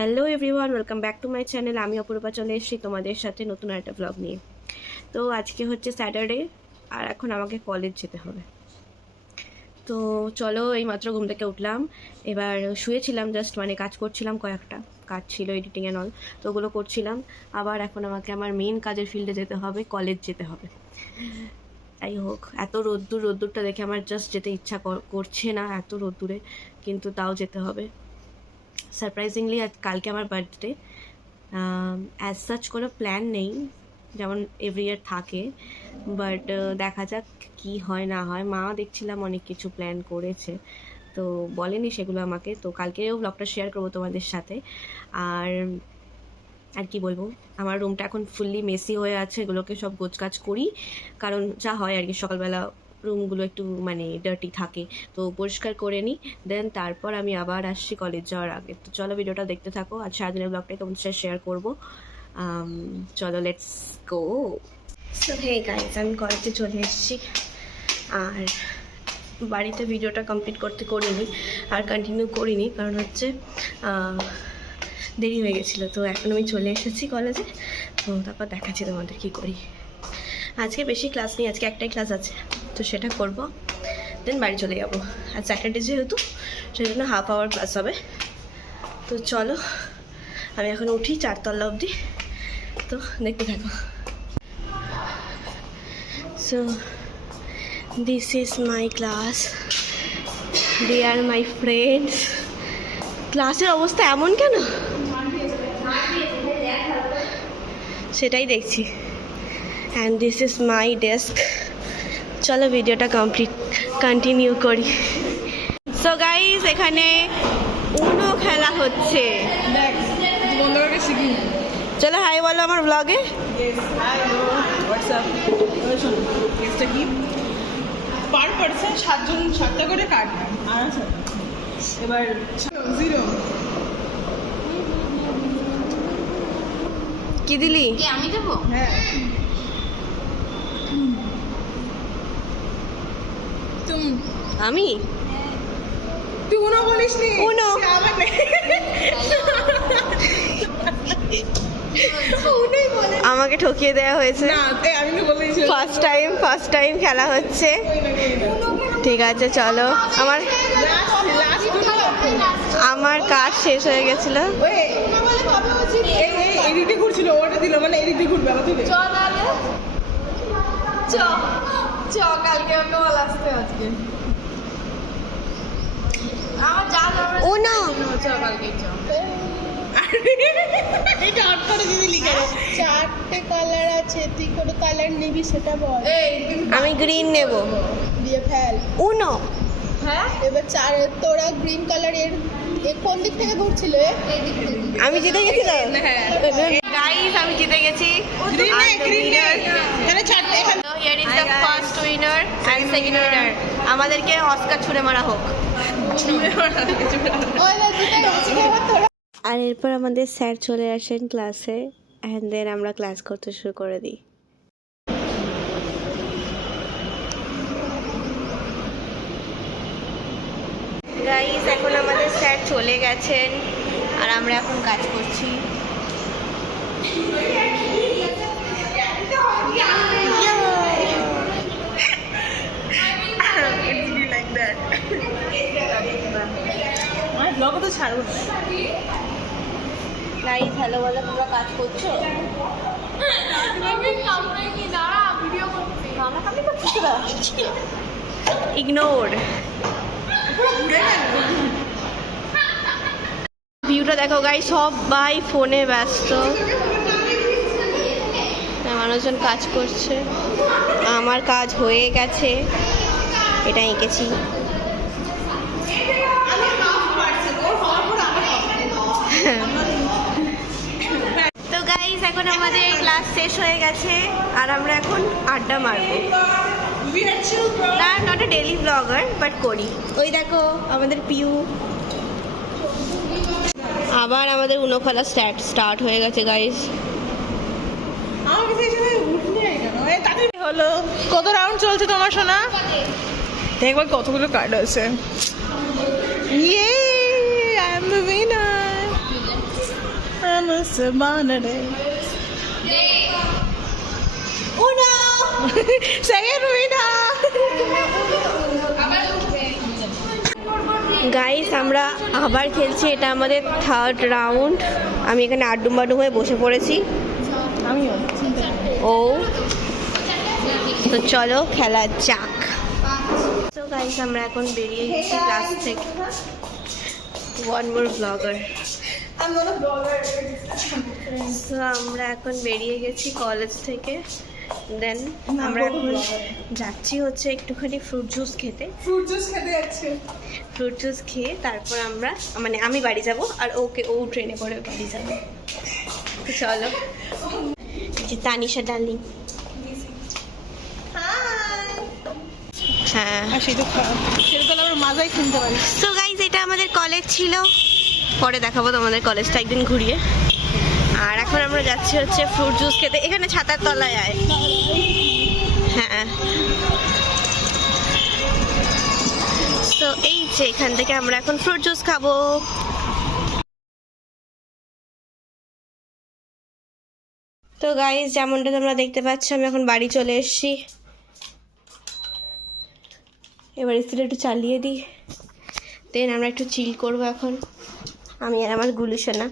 Hello everyone, welcome back to my channel. আমি অপরূপা চলে এসেছি তোমাদের সাথে নতুন একটা ব্লগ নিয়ে। তো আজকে হচ্ছে স্যাটারডে আর এখন আমাকে কলেজ যেতে হবে। তো চলো, এইমাত্র ঘুম থেকে উঠলাম, এবার শুয়েছিলাম, জাস্ট কাজ করছিলাম, কয়েকটা কাজ ছিল এডিটিং অ্যান্ড অল, তো ওগুলো করছিলাম। আবার এখন আমাকে আমার মেন কাজের ফিল্ডে যেতে হবে, কলেজ যেতে হবে। যাই হোক, এত রোদ্দুরটা দেখে আমার জাস্ট যেতে ইচ্ছা করছে না, এত রোদ্দুরে, কিন্তু তাও যেতে হবে। সারপ্রাইজিংলি কালকে আমার বার্থডে। অ্যাজ সাচ কোনো প্ল্যান নেই, যেমন এভরি ইয়ার থাকে, বাট দেখা যাক কি হয় না হয়। মা দেখছিলাম অনেক কিছু প্ল্যান করেছে, তো বলেনি সেগুলো আমাকে, তো কালকেও ব্লগটা শেয়ার করবো তোমাদের সাথে। আর কি বলবো, আমার রুমটা এখন ফুললি মেসি হয়ে আছে, এগুলোকে সব গোছগাছ করি, কারণ যা হয় আর কি, সকালবেলা রুমগুলো একটু ডার্টি থাকে, তো পরিষ্কার করে নিই, দেন তারপর আমি আবার আসছি কলেজ যাওয়ার আগে। তো চলো, ভিডিওটা দেখতে থাকো, আর সারাদিনের ব্লগটাই তোমাদের সাথে শেয়ার করবো। চলো, let's go. So hey guys, আমি কলেজে চলে এসেছি, আর বাড়িতে ভিডিওটা কমপ্লিট করিনি, আর কন্টিনিউ করিনি, কারণ হচ্ছে দেরি হয়ে গেছিলো। তো এখন আমি চলে এসেছি কলেজে, তো তারপর দেখাচ্ছি তোমাদের কী করি। আজকে বেশি ক্লাস নেই, আজকে একটাই ক্লাস আছে, তো সেটা করব, দেন বাড়ি চলে যাবো। আর স্যাটারডে যেহেতু, সেই জন্য হাফ আওয়ার ক্লাস হবে। তো চলো, আমি এখন উঠি 4 তলা অবধি, তো দেখতে থাকো। So this is my class, they are my friends. ক্লাসের অবস্থা এমন কেন সেটাই দেখছি। And this is my desk. চলো ভিডিওটা কন্টিনিউ করি। সো গাইস, এখানে উনো খেলা হচ্ছে। চলো হাই বলো আমার ব্লগে। পার পার্সন 7টা করে কাটবে। এবার 0 কি দিলি? আমি দেবো? হ্যাঁ, আমি তুই উনো বলিস নি। উনো। আমাকে ঠকিয়ে দেওয়া হয়েছে। না, আমি তো বলেছি ফার্স্ট টাইম খেলা হচ্ছে। ঠিক আছে, চলো। আমার কাজ শেষ হয়ে গেছিল। এদিকে ঘুরছিল, ওটা দিল, এদিকে ঘুরবে আবার তুই। কালকে ওকে বল আসতে আজকে। আমার যা যাবে উনো। কালকে এটা আট করে দিদি লিখে। 4টে কালার আছে, তুই কোন কালার নিবি সেটা বল। আমি গ্রিন নেব। দিয়ে ফেল। উনো। হ্যাঁ, এবার তোরা গ্রিন কালার এর কোন দিক থেকে ঘুরছিল? আমি জিতে গেছি তো। গাইস, আমি জিতে গেছি। Here is the first winner and second winner. আমাদেরকে অস্কার ছুঁড়ে মারা হোক। আর এরপর আমাদের স্যার চলে আসেন ক্লাসে, অ্যান্ড দেন আমরা ক্লাস করতে শুরু করে দিই। গাইস, এখন আমাদের স্যার চলে গেছেন, আর আমরা এখন কাজ করছি। ব্লগে তো ছাড়বো না। গাইস, হ্যালো বলো, তোমরা কাজ করছো? আমি কামড়ে কি দাঁড়া ভিডিও করছি। ইগনোর। ভিউটা দেখো গাইস, সবাই ফোনে ব্যস্ত, মানুষজন কাজ করছে। আমার কাজ হয়ে গেছে, এটা এঁকেছি। তো গাইস, এখন আমাদের ক্লাস শেষ হয়ে গেছে, আর আমরা এখন আড্ডা মারবো। না, not a daily blogger, but করি। ওই দেখো আমাদের পিউ। আবার আমাদের উনো খেলা স্টার্ট হয়ে গেছে গাইস। হলো, কত রাউন্ড চলছে তোমার সোনা? দেখবার কতগুলো কার্ড আছে। ইয়ে, আই এম দ্য উইনার। मुसलमान रे উনো सेकंड विनर গাইস আমরা আবার খেলছি, এটা আমাদের থার্ড রাউন্ড। আমি এখানে আড্ডুম বাড্ডুম হয়ে বসে পড়েছি। আমিও ও তো চলো খেলা যাক। তো গাইস আমরা এখন বেরিয়ে গেছি ক্লাস থেকে। One more blogger. তো আমরা এখন বেরিয়ে গেছি কলেজ থেকে। দেন আমরা এখন যাচ্ছি হচ্ছে একটুখানি ফ্রুট জুস খেতে। ফ্রুট জুস খেতে যাচ্ছে। ফ্রুট জুস খেয়ে তারপর আমরা মানে আমি বাড়ি যাব আর ও ট্রেনে করে বাড়ি যাবে। তো চলো। এই যে তানিশা ডার্লিং। হ্যাঁ আর সেটা আমরা মাজাই কিনতে পারি। সো গাইজ এটা আমাদের কলেজ ছিল, পরে দেখাবো তোমাদের কলেজটা একদিন ঘুরিয়ে। আর এখন আমরা যাচ্ছি হচ্ছে ফ্রুট জুস খেতে, এখানে ছাতার তলায় আয়। হ্যাঁ তো এই যে এখান থেকে আমরা এখন ফ্রুট জুস খাবো। তো গাইজ যেমনটা তোমরা দেখতে পাচ্ছ আমি এখন বাড়ি চলে এসেছি। এবার স্কুলে একটু চালিয়ে দিই, দেন আমরা একটু চিল করবো এখন আমি আর আমার গুলু সোনা।